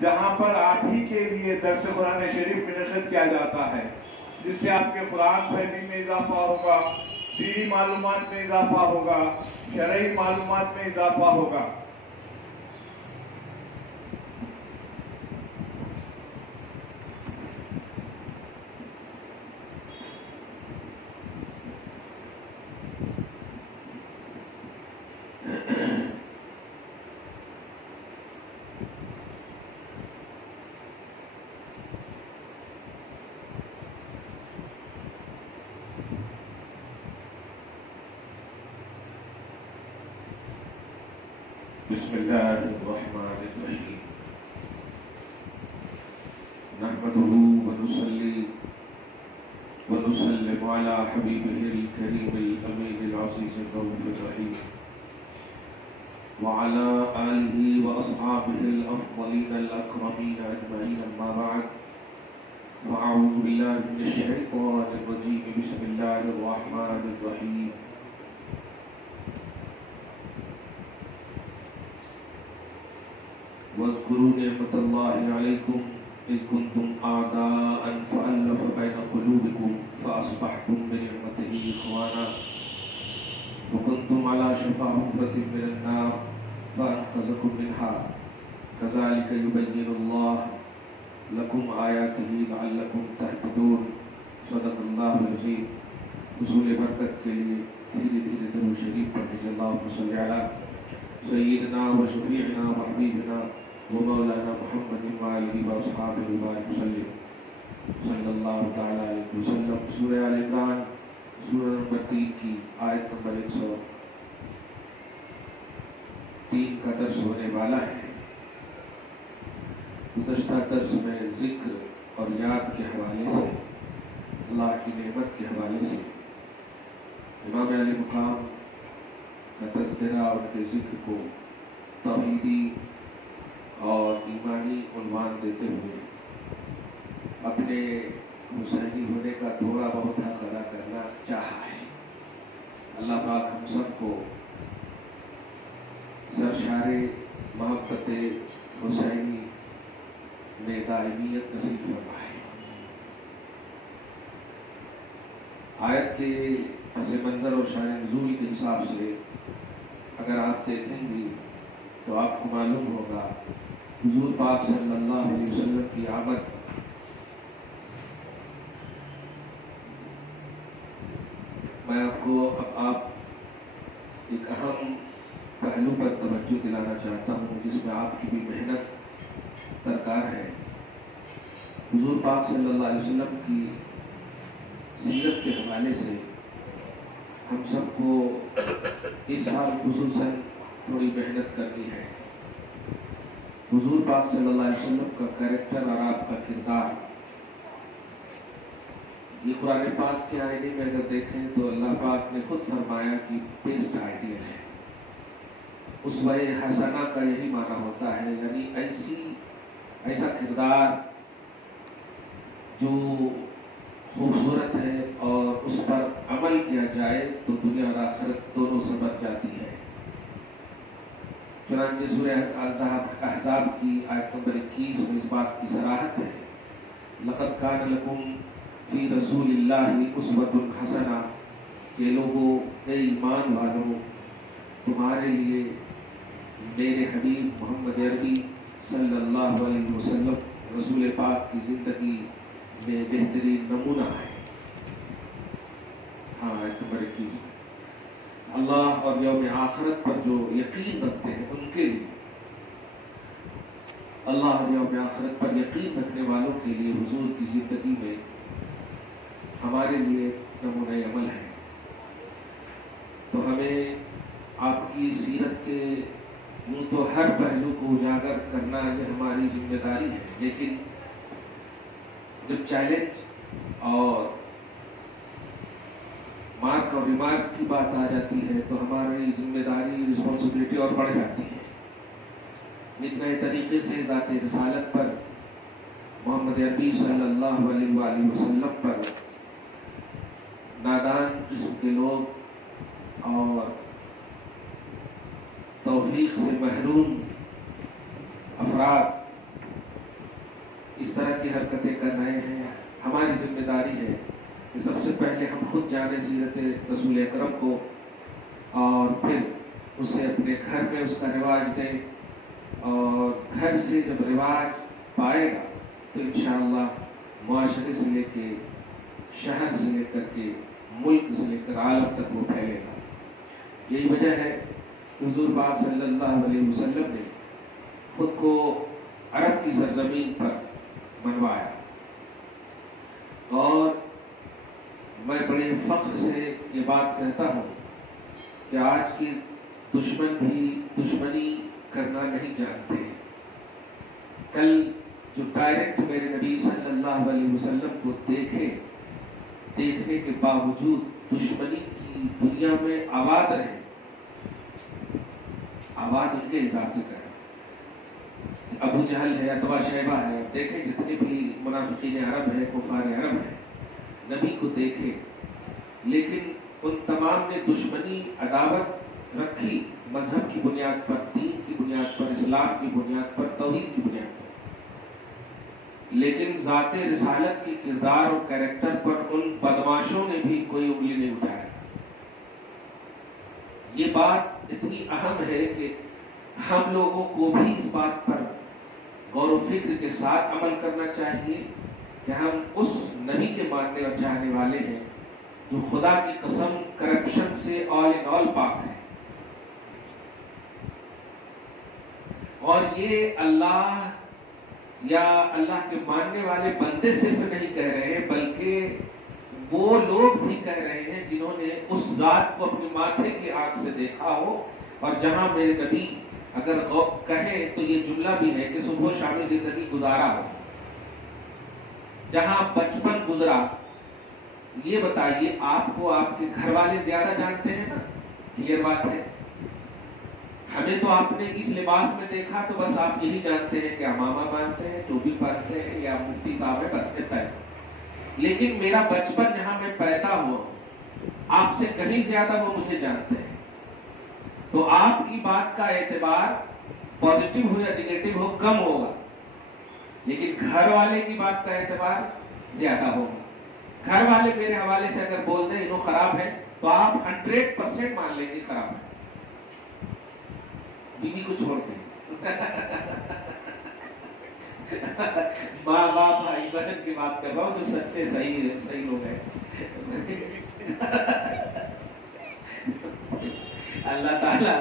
جہاں پر آپ ہی کے لیے درس قرآن شریف منعقد کیا جاتا ہے، جس سے آپ کے قرآن فہمی میں اضافہ ہوگا، دینی معلومات میں اضافہ ہوگا، شرعی معلومات میں اضافہ ہوگا۔ بسم اللہ الرحمن الرحیم نحمده ونصلي ونسلم على حبیبه الکریم الامین العزیز الرؤوف الرحیم وعلى آلہ واصحابہ الافضلین الاکرمین اجمعین، اما بعد فاعوذ باللہ من الشیطان الرجیم، بسم اللہ الرحمن الرحیم۔ واذکروا نعمت اللہ علیکم اذ کنتم اعداء فألف بین قلوبکم فاصبحتم بنعمتہ اخوانا وکنتم علی شفا حفرۃ من النار فانقذکم منها کذلک یبین اللہ لکم آیاتہ لعلکم تہتدون۔ صدق اللہ العظیم۔ حصول برکت کے لیے دھیرے دھیرے درود شریف پڑھیں۔ اللہم صل علی سیدنا و شفیعنا و حبیبنا ومولانا محمد وآلہ واصحابہ وبارک وسلم صلی اللہ تعالیٰ علیہ وسلم۔ سورہ آل عمران سورہ نمبر 3 کی آیت نمبر 103 کا درس ہونے والا ہے۔ گزشتہ درس میں ذکر اور یاد کے حوالے سے، اللہ کی نعمت کے حوالے سے امام علی مقام کا تذکرہ اور کے ذکر کو توحیدی اور ایمانی عنوان دیتے ہوئے اپنے حسینی ہونے کا تھوڑا بہت حق ادا کرنا چاہا ہے۔ اللہ پاک ہم سب کو سرشار محبت حسینی میں دائمیت نصیب فرمائے۔ آیت کے پس منظر اور شان نزول کے حساب سے اگر آپ دیکھیں گے تو آپ کو معلوم ہوگا حضور پاک صلی اللہ علیہ وسلم کی آمد میں آپ ایک اہم پہلو پر توجہ دلانا چاہتا ہوں جس میں آپ کی بھی محنت درکار ہے۔ حضور پاک صلی اللہ علیہ وسلم کی سیرت کے حوالے سے ہم سب کو اس سال خصوصاً تھوڑی محنت کرنی ہے۔ حضور پاک صلی اللہ علیہ وسلم کا کریکٹر اور آپ کا کردار، یہ قرآن پاک کے آئینے میں اگر دیکھیں تو اللہ پاک نے خود فرمایا کہ بیسٹ آئیڈیل ہے۔ اسوہ حسنہ کا یہی معنی ہوتا ہے، یعنی ایسا کردار جو خوبصورت ہے اور اس پر عمل کیا جائے تو دنیا اور آخرت دونوں سنور جاتی ہے۔ چنانچہ سورہ احزاب کی آیت نمبر 21 میں اس بات کی صراحت ہے، لَقَدْ كَانَ لَكُمْ فِي رَسُولِ اللَّهِ أُسْوَةٌ حَسَنَةٌ کہ لوگوں، اے ایمان والوں، تمہارے لیے میرے حبیب محمد عربی صلی اللہ علیہ وسلم رسول پاک کی زندگی میں بہترین نمونہ ہے۔ ہاں آیت نمبر 21 میں اللہ اور یوم آخرت پر جو یقین رکھتے ہیں ان کے لیے، اللہ اور یوم آخرت پر یقین رکھنے والوں کے لیے حضور کی زندگی میں ہمارے لیے نمونہ عمل ہے۔ تو ہمیں آپ کی سیرت کے یوں تو ہر پہلو کو اجاگر کرنا یہ ہماری ذمہ داری ہے، لیکن جب چیلنج اور مارک اور ریمارک کی بات آ جاتی ہے تو ہماری ذمہ داری، رسپانسبلٹی اور بڑھ جاتی ہے۔ اتنے طریقے سے ذات رسالت پر، محمد عربی صلی اللہ علیہ وآلہ وسلم پر نادان قسم کے لوگ اور توفیق سے محروم افراد اس طرح کی حرکتیں کر رہے ہیں، ہماری ذمہ داری ہے کہ سب سے پہلے ہم خود جانے سیرت رسول اکرم کو، اور پھر اسے اپنے گھر میں اس کا رواج دیں، اور گھر سے جب رواج پائے گا تو انشاءاللہ معاشرے سے لے کے، شہر سے لے کر کے، ملک سے لے کر عالم تک وہ پھیلے گا۔ یہی وجہ ہے کہ حضور پاک صلی اللہ علیہ وسلم نے خود کو عرب کی سرزمین پر منوایا، اور میں بڑے فخر سے یہ بات کہتا ہوں کہ آج کے دشمن بھی دشمنی کرنا نہیں جانتے۔ کل جو ڈائریکٹ میرے نبی صلی اللہ علیہ وسلم کو دیکھنے کے باوجود دشمنی کی دنیا میں آباد رہے، آباد ان کے حساب سے کریں۔ ابو جہل ہے، اتبا شیبہ ہے، دیکھیں جتنے بھی منافقین عرب ہیں، کفار عرب ہیں، نبی کو دیکھے، لیکن ان تمام نے دشمنی، عداوت رکھی مذہب کی بنیاد پر، دین کی بنیاد پر، اسلام کی بنیاد پر، توحید کی بنیاد پر، لیکن ذات رسالت کے کردار اور کریکٹر پر ان بدماشوں نے بھی کوئی انگلی نہیں اٹھایا۔ یہ بات اتنی اہم ہے کہ ہم لوگوں کو بھی اس بات پر غور و فکر کے ساتھ عمل کرنا چاہیے کہ ہم اس نبی کے ماننے اور چاہنے والے ہیں جو خدا کی قسم کرپشن سے آل ان آل پاک ہے، اور یہ اللہ یا اللہ کے ماننے والے بندے صرف نہیں کہہ رہے ہیں، بلکہ وہ لوگ بھی کہہ رہے ہیں جنہوں نے اس ذات کو اپنے ماتھے کی آنکھ سے دیکھا ہو، اور جہاں میرے نبی اگر کہیں تو یہ جملہ بھی ہے کہ صبح و شامی زندگی گزارا ہو، جہاں بچپن گزرا۔ یہ بتائیے آپ کو آپ کے گھر والے زیادہ جانتے ہیں نا، کلیئر بات ہے۔ ہمیں تو آپ نے اس لباس میں دیکھا تو بس آپ یہی جانتے ہیں کہ امامہ باندھتے ہیں، ٹوپی پہنتے ہیں، یا مفتی صاحب ہے، بس اتنا ہے۔ لیکن میرا بچپن جہاں میں پیدا ہوا، آپ سے کہیں زیادہ وہ مجھے جانتے ہیں، تو آپ کی بات کا اعتبار پازیٹیو ہو یا نیگیٹو ہو کم ہوگا، لیکن گھر والے کی بات کا اعتبار زیادہ ہوگا۔ گھر والے میرے حوالے سے اگر بول دیں انہوں خراب ہے تو آپ 100% مان لیں گے خراب ہے، بیوی کو چھوڑ دیں، ماں باپ بھائی بہن کی بات کر رہا ہوں جو سچے صحیح لوگ ہیں۔ اللہ تعالیٰ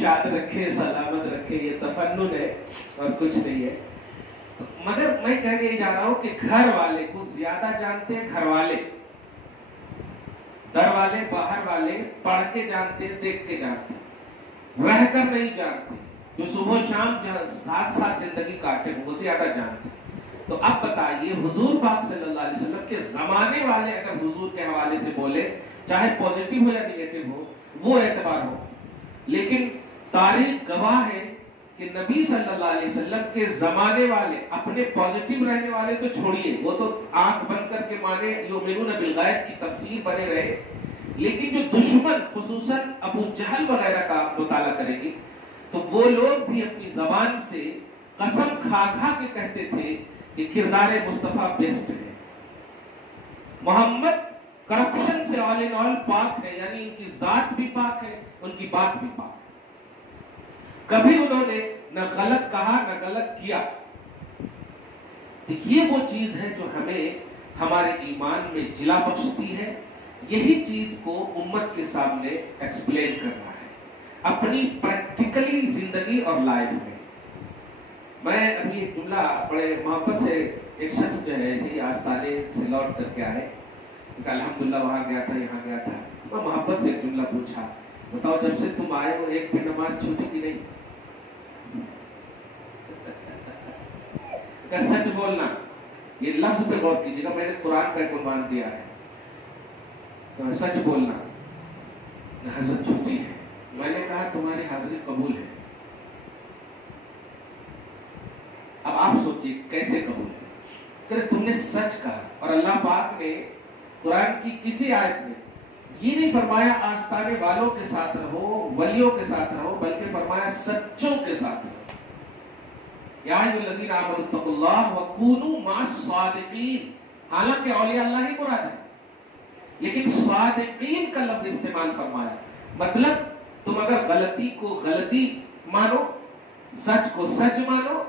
شاد رکھے، سلامت رکھے، یہ تفنن ہے اور کچھ نہیں ہے۔ مگر میں کہنے جا رہا ہوں کہ گھر والے کو زیادہ جانتے ہیں، گھر والے، در والے، باہر والے پڑھ کے جانتے ہیں، دیکھ کے جانتے ہیں، رہ کر نہیں جانتے، جو صبح شام ساتھ ساتھ زندگی کاٹے وہ زیادہ جانتے ہیں۔ تو اب بتائیے حضور پاک صلی اللہ علیہ وسلم کے زمانے والے اگر حضور کے حوالے سے بولے، چاہے پازیٹیو ہو یا نیگیٹو ہو، وہ اعتبار ہو، لیکن تاریخ گواہ ہے کہ نبی صلی اللہ علیہ وسلم کے زمانے والے، اپنے پازیٹیو رہنے والے تو چھوڑیے، وہ تو آنکھ بند کر کے مانے یؤمنون بالغیب کی تفسیر بنے رہے، لیکن جو دشمن خصوصاً ابو جہل وغیرہ کا مطالعہ کریں گے تو وہ لوگ بھی اپنی زبان سے قسم کھا کھا کے کہتے تھے کہ کردار مصطفیٰ بیسٹ ہے، محمد کرپشن سے آل ان آل پاک ہے، یعنی ان کی ذات بھی پاک ہے، ان کی بات بھی پاک ہے، کبھی انہوں نے نہ غلط کہا نہ غلط کیا۔ تو یہ وہ چیز ہے جو ہمیں ہمارے ایمان میں جلا بخشتی ہے، یہی چیز کو امت کے سامنے ایکسپلین کرنا ہے اپنی پریکٹیکلی زندگی اور لائف میں۔ میں ابھی ایک جملہ بڑے محبت سے، ایک شخص جو ہے ایسے ہی آستانے سے لوٹ کر کے آئے، الحمدللہ وہاں گیا تھا، یہاں گیا تھا، میں محبت سے ایک جملہ پوچھا، بتاؤ جب سے تم آئے ہو ایک بھی نماز چھوٹی کی نہیں؟ کہ سچ بولنا، یہ لفظ پہ غور کیجیے گا، میں نے قرآن کا ایک عنوان دیا ہے، سچ بولنا حضرت چھوٹی ہے۔ میں نے کہا تمہاری حاضری قبول ہے۔ اب آپ سوچیے کیسے قبول ہے؟ کہ تم نے سچ کہا، اور اللہ پاک نے قرآن کی کسی آیت میں یہ نہیں فرمایا آستانے والوں کے ساتھ رہو، ولیوں کے ساتھ رہو، بلکہ فرمایا سچوں کے ساتھ رہو۔ یا ایھا الذین آمنوا اتقوا اللہ وکونوا مع الصادقین. حالانکہ اولیاء اللہ ہی مراد ہے، لیکن صادقین کا لفظ استعمال فرمایا. مطلب تم اگر غلطی کو غلطی مانو، سچ کو سچ مانو،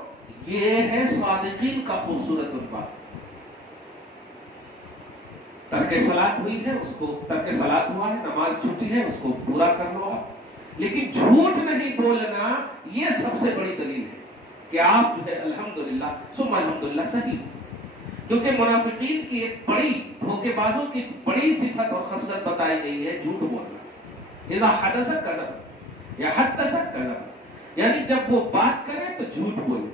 یہ ہے صادقین کا خوبصورت رتبہ. ترک صلاۃ ہوئی ہے، اس کو ترک صلاۃ ہوا ہے، نماز چھوٹی ہے، اس کو پورا کر لو آپ. لیکن جھوٹ نہیں بولنا یہ سب سے بڑی دلیل ہے کہ آپ جو ہے الحمدللہ ثم الحمدللہ صحیح. کیونکہ منافقین کی ایک بڑی، دھوکے بازوں کی بڑی صفت اور خصلت بتائی گئی ہے جھوٹ بولنا. اذا حدث کذب یا حدث کذب، یعنی جب وہ بات کرے تو جھوٹ بولے.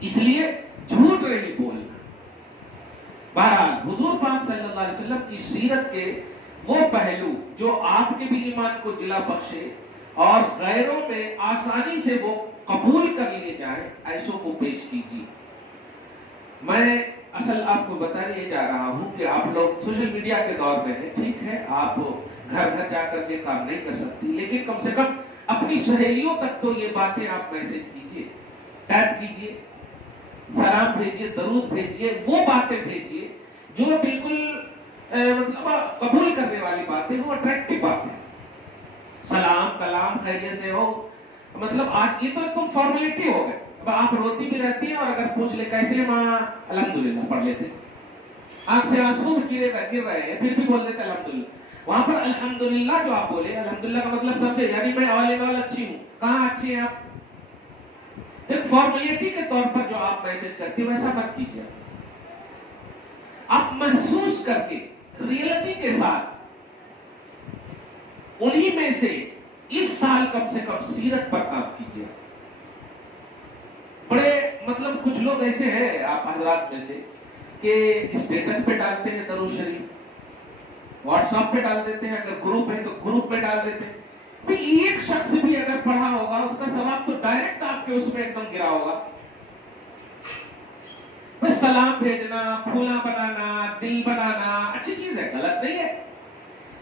اس لیے جھوٹ نہیں بولنا. بہرحال حضور پاک صلی اللہ علیہ وسلم کی سیرت کے وہ پہلو جو آپ کے بھی ایمان کو جلا بخشے اور غیروں میں آسانی سے وہ قبول کر لیے جائیں، ایسوں کو پیش کیجیے. میں اصل آپ کو بتانے جا رہا ہوں کہ آپ لوگ سوشل میڈیا کے دور میں ہیں، ٹھیک ہے، آپ گھر گھر جا کر کے کام نہیں کر سکتی، لیکن کم سے کم اپنی سہیلیوں تک تو یہ باتیں آپ میسج کیجیے، ٹیپ کیجیے، سلام بھیجیے، درود بھیجیے، وہ باتیں بھیجیے جو بالکل مطلب قبول کرنے والی باتیں، وہ اٹریکٹیو باتیں. سلام کلام خیریت سے ہو، مطلب آج یہ تو تم فارمیلٹی ہو گئے. اب آپ روتی بھی رہتی ہیں اور اگر پوچھ لے کیسے ماں، الحمدللہ پڑھ لیتے. آنکھ سے آنسو گر رہے ہیں پھر بھی بول دیتے الحمدللہ. وہاں پر الحمدللہ جو آپ بولے، الحمدللہ کا مطلب سمجھے، یعنی میں اول اچھی ہوں. کہاں اچھی ہیں آپ؟ ایک فارمیلٹی کے طور پر جو آپ میسج کرتے ہیں ویسا مت کیجیے. آپ محسوس کر کے ریئلٹی کے ساتھ انہی میں سے اس سال کم سے کم سیرت پر کام کیجیے. بڑے مطلب کچھ لوگ ایسے ہیں آپ حضرات میں سے کہ اسٹیٹس پہ ڈالتے ہیں درود شریف، واٹس ایپ پہ ڈال دیتے ہیں، اگر گروپ ہے تو گروپ پہ ڈال دیتے ہیں. ایک شخص بھی اگر پڑھا ہوگا اس کا ثواب تو ڈائریکٹ آپ کے اس میں ایک دم گرا ہوگا. بس سلام بھیجنا، پھولا بنانا، دل بنانا اچھی چیز ہے، غلط نہیں ہے،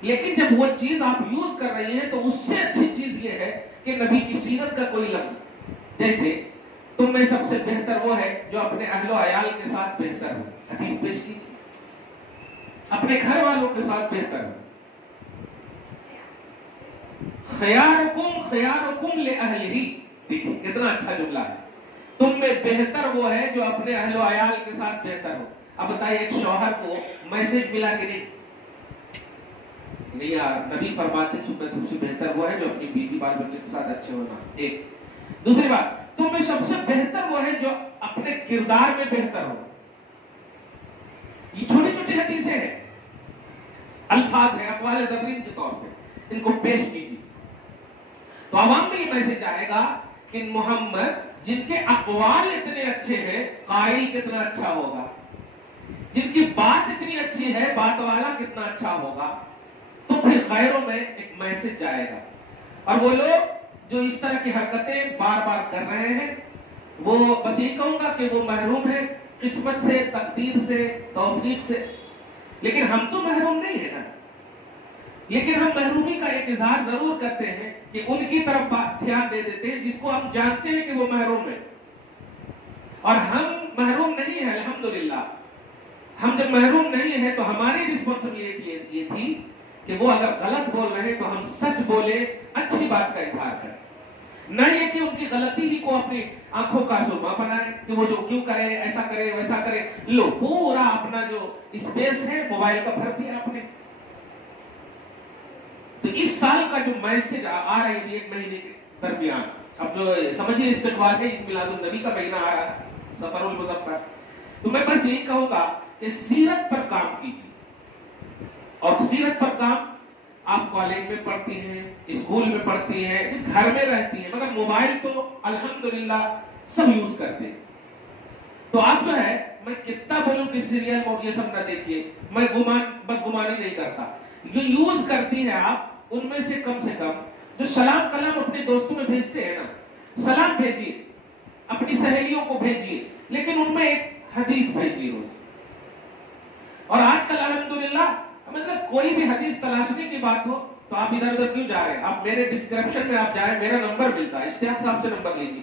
لیکن جب وہ چیز آپ یوز کر رہی ہیں تو اس سے اچھی چیز یہ ہے کہ نبی کی سیرت کا کوئی لفظ، جیسے تم میں سب سے بہتر وہ ہے جو اپنے اہل و عیال کے ساتھ بہتر ہو. حدیث پیش کیجیے. اپنے گھر والوں کے ساتھ بہتر ہو. خیارکم خیارکم لأہلہ، دیکھیں کتنا اچھا جملہ ہے. تم میں بہتر وہ ہے جو اپنے اہل و عیال کے ساتھ بہتر ہو. اب بتائیے ایک شوہر کو میسج ملا کہ نہیں یار، نبی فرماتے تم میں سب سے بہتر وہ ہے جو اپنی بیوی بال بچے کے ساتھ اچھے ہونا. ایک دوسری بات، تم میں سب سے بہتر وہ ہے جو اپنے کردار میں بہتر ہو. یہ چھوٹی چھوٹی حدیثیں ہیں، الفاظ ہیں، اقوال زبرین کے طور پہ، ان کو پیش کیجیے. تو عوام میں یہ میسج آئے گا کہ محمد جن کے اقوال اتنے اچھے ہیں، قائل کتنا اچھا ہوگا، جن کی بات اتنی اچھی ہے، بات والا کتنا اچھا ہوگا. تو پھر غیروں میں ایک میسج جائے گا. اور وہ لوگ جو اس طرح کی حرکتیں بار بار کر رہے ہیں، وہ بس یہ کہوں گا کہ وہ محروم ہیں قسمت سے، تقدیر سے، توفیق سے. لیکن ہم تو محروم نہیں ہیں نا، لیکن ہم محرومی کا ایک اظہار ضرور کرتے ہیں کہ ان کی طرف دھیان دے دیتے ہیں جس کو ہم جانتے ہیں کہ وہ محروم ہے. اور ہم محروم نہیں ہیں الحمدللہ. ہم جب محروم نہیں ہیں تو ہماری رسپانسبلٹی یہ تھی کہ وہ اگر غلط بول رہے تو ہم سچ بولے، اچھی بات کا اظہار کریں. نہ یہ کہ ان کی غلطی ہی کو اپنی آنکھوں کا سرما بنائے کہ وہ جو کیوں کرے، ایسا کرے ویسا کرے. لو پورا اپنا جو اسپیس ہے موبائل کا بھر دیا آپ نے. تو اس سال کا جو میسج آ رہی ہے 1 مہینے کے درمیان، اب جو سمجھیے استقبال ہے، عید میلاد النبی کا مہینہ آ رہا ہے، سفر المظفر. تو میں بس یہی کہوں گا کہ سیرت پر کام کیجیے. اور سیرت پر کام آپ کالج میں پڑھتی ہیں، اسکول میں پڑھتی ہیں، گھر میں رہتی ہیں، مگر موبائل تو الحمدللہ سب یوز کرتے ہیں. تو آپ جو ہے، میں کتنا بولوں کہ سیریل موڈ یہ سب نہ دیکھیے، میں بدگمانی نہیں کرتا. جو یوز کرتی ہیں آپ ان میں سے کم جو سلام کلام اپنے دوستوں میں بھیجتے ہیں نا، سلام بھیجیے، اپنی سہیلیوں کو بھیجیے، لیکن ان میں ایک حدیث بھیجیے روز. اور آج کل الحمدللہ مطلب کوئی بھی حدیث تلاشنے کی بات ہو تو آپ ادھر ادھر کیوں جا رہے ہیں؟ آپ میرے ڈسکرپشن میں آپ جائیں، میرا نمبر ملتا ہے، اشتیاق صاحب سے نمبر لیجیے.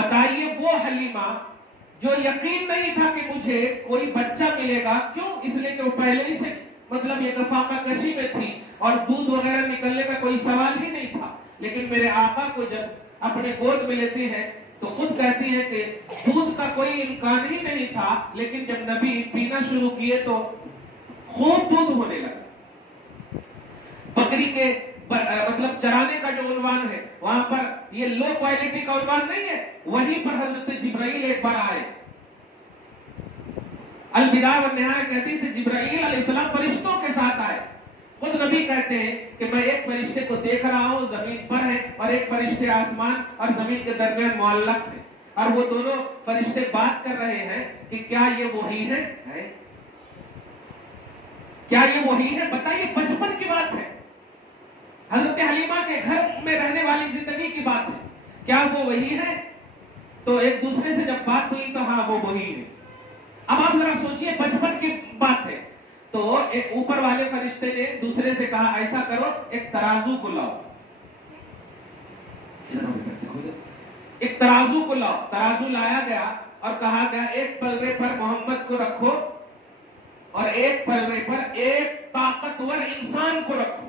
بتائیے وہ حلیمہ جو یقین نہیں تھا کہ مجھے کوئی بچہ ملے گا، کیوں؟ اس لیے کہ وہ پہلے ہی سے مطلب یہ فاقہ کشی میں تھی اور دودھ وغیرہ نکلنے کا کوئی سوال ہی نہیں تھا، لیکن میرے آقا کو جب اپنے گود میں لیتی ہے تو خود کہتی ہے کہ دودھ کا کوئی امکان ہی نہیں تھا، لیکن جب نبی پینا شروع کیے تو خوب دودھ ہونے لگا۔ بکری کے مطلب چرانے کا جو عنوان ہے وہاں پر یہ لو کوالٹی کا عنوان نہیں ہے، وہیں پر حضرت جبرائیل ایک بار آئے۔ البدایہ والنہایہ کی حدیث سے جبرائیل علیہ السلام فرشتوں کے ساتھ آئے۔ خود نبی کہتے ہیں کہ میں ایک فرشتے کو دیکھ رہا ہوں زمین پر ہے، اور ایک فرشتے آسمان اور زمین کے درمیان معلق ہے، اور وہ دونوں فرشتے بات کر رہے ہیں کہ کیا یہ وہی ہے؟ کیا یہ وہی ہے؟ بتائیے، بچپن کی بات ہے، حضرت حلیمہ کے گھر میں رہنے والی زندگی کی بات ہے، کیا وہ وہی ہے؟ تو ایک دوسرے سے جب بات ہوئی تو ہاں وہ وہی ہے۔ اب آپ ذرا سوچئے، بچپن کی بات ہے، تو ایک اوپر والے فرشتے نے دوسرے سے کہا ایسا کرو، ایک ترازو کو لاؤ، ایک ترازو کو لاؤ۔ ترازو لایا گیا اور کہا گیا ایک پلڑے پر محمد کو رکھو اور ایک پلڑے پر ایک طاقتور انسان کو رکھو۔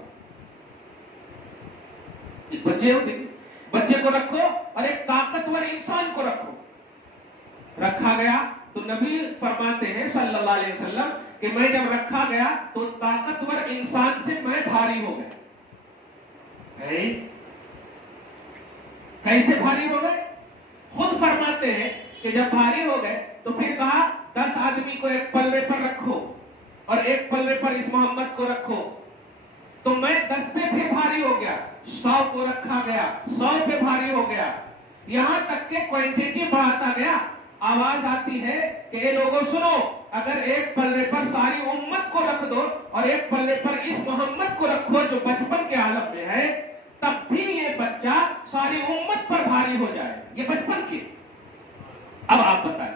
ایک بچے ہوتے ہیں، بچے کو رکھو اور ایک طاقتور انسان کو رکھو۔ رکھا گیا تو نبی فرماتے ہیں صلی اللہ علیہ وسلم کہ میں جب رکھا گیا تو طاقتور انسان سے میں بھاری ہو گیا۔ کیسے بھاری ہو گئے؟ خود فرماتے ہیں کہ جب بھاری ہو گئے تو پھر کہا 10 آدمی کو ایک پلڑے پر رکھو اور ایک پلڑے پر اس محمد کو رکھو، تو میں 10 پہ پھر بھاری ہو گیا، 100 کو رکھا گیا، 100 پہ بھاری ہو گیا، یہاں تک کہ کوانٹٹی بڑھاتا گیا۔ آواز آتی ہے کہ اے لوگوں سنو، اگر ایک پلڑے پر ساری امت کو رکھ دو اور ایک پلڑے پر اس محمد کو رکھو جو بچپن کے عالم میں ہے، تب بھی یہ بچہ ساری امت پر بھاری ہو جائے۔ یہ بچپن کی۔ اب آپ بتائیں،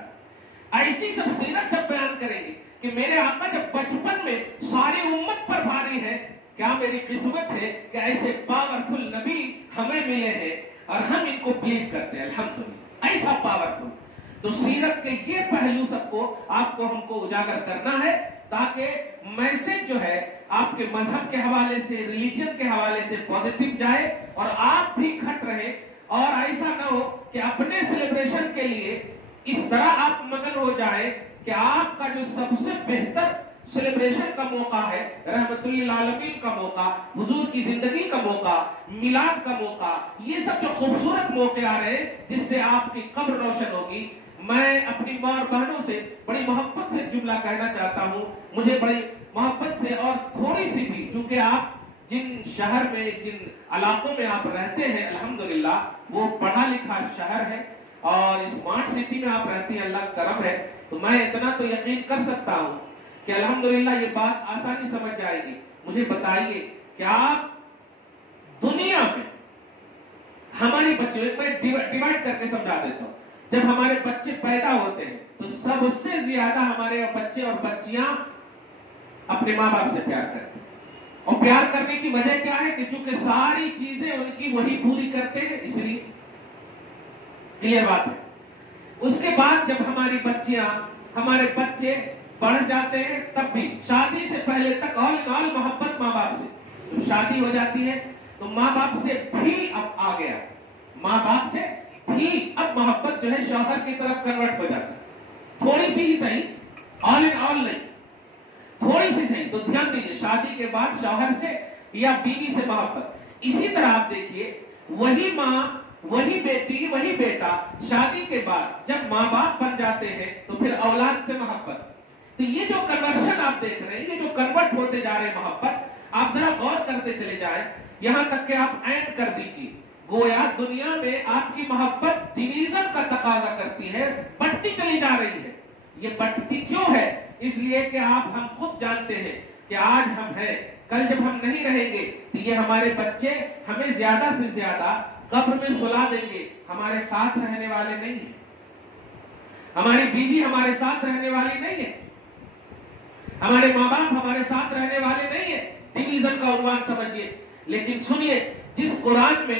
ایسی سب سیرت جب بیان کریں گے کہ میرے آقا جب بچپن میں ساری امت پر بھاری ہے، کیا میری قسمت ہے کہ ایسے پاورفل نبی ہمیں ملے ہیں اور ہم ان کو بلیو کرتے ہیں، الحمدللہ، ایسا پاورفل۔ تو سیرت کے یہ پہلو سب کو آپ کو ہم کو اجاگر کرنا ہے، تاکہ میسج جو ہے آپ کے مذہب کے حوالے سے، ریلیجن کے حوالے سے پازیٹیو جائے اور آپ بھی کھٹ رہے، اور ایسا نہ ہو کہ اپنے سیلیبریشن کے لیے اس طرح آپ مگن ہو جائیں کہ آپ کا جو سب سے بہتر سیلیبریشن کا موقع ہے، رحمت للعالمین کا موقع، حضور کی زندگی کا موقع، میلاد کا موقع، یہ سب جو خوبصورت موقع آ رہے ہیں جس سے آپ کی قبر روشن ہوگی۔ میں اپنی ماں اور بہنوں سے بڑی محبت سے جملہ کہنا چاہتا ہوں، مجھے بڑی محبت سے اور تھوڑی سی بھی، چونکہ آپ جن شہر میں، جن علاقوں میں آپ رہتے ہیں الحمدللہ وہ پڑھا لکھا شہر ہے اور اسمارٹ سٹی میں آپ رہتے ہیں، اللہ کا کرم ہے، تو میں اتنا تو یقین کر سکتا ہوں کہ الحمدللہ یہ بات آسانی سمجھ جائے گی۔ مجھے بتائیے کہ آپ دنیا میں ہماری بچے، میں ڈیوائڈ کر کے سمجھا دیتا ہوں، جب ہمارے بچے پیدا ہوتے ہیں تو سب سے زیادہ ہمارے بچے اور بچیاں اپنے ماں باپ سے پیار کرتے ہیں، اور پیار کرنے کی وجہ کیا ہے کہ چونکہ ساری چیزیں ان کی وہی پوری کرتے ہیں، اس لیے کلیئر بات ہے۔ اس کے بعد جب ہماری بچیاں، ہمارے بچے بڑھ جاتے ہیں، تب بھی شادی سے پہلے تک آل محبت ماں باپ سے، جب شادی ہو جاتی ہے تو ماں باپ سے بھی اب آ گیا، ماں باپ سے بھی اب محبت جو ہے شوہر کی طرف کنورٹ ہو جاتا ہے، تھوڑی سی ہی صحیح، آل نہیں، تھوڑی سی صحیح۔ تو دھیان دیجیے، شادی کے بعد شوہر سے یا بیوی سے محبت۔ اسی طرح آپ دیکھیے، وہی ماں، وہی بیٹی، وہی بیٹا شادی کے بعد جب ماں باپ بن جاتے ہیں تو پھر اولاد سے محبت۔ تو یہ جو کنورشن آپ دیکھ رہے ہیں، یہ جو کنورٹ ہوتے جا رہے محبت، آپ ذرا غور کرتے چلے جائیں، یہاں تک کہ آپ اینڈ کر دیجیے، گویا دنیا میں آپ کی محبت ڈویژن کا تقاضا کرتی ہے، بڑھتی چلی جا رہی ہے۔ یہ بڑھتی کیوں ہے؟ اس لیے کہ ہم خود جانتے ہیں کہ آج ہم ہیں، کل جب ہم نہیں رہیں گے تو یہ ہمارے بچے ہمیں زیادہ سے زیادہ قبر میں سلا دیں گے، ہمارے ساتھ رہنے والے نہیں ہیں، ہماری بیوی ہمارے ساتھ رہنے والی نہیں ہے، ہمارے ماں باپ ہمارے ساتھ رہنے والے نہیں ہیں۔ ڈویژن کا عنوان سمجھیے، لیکن سنیے، جس قرآن میں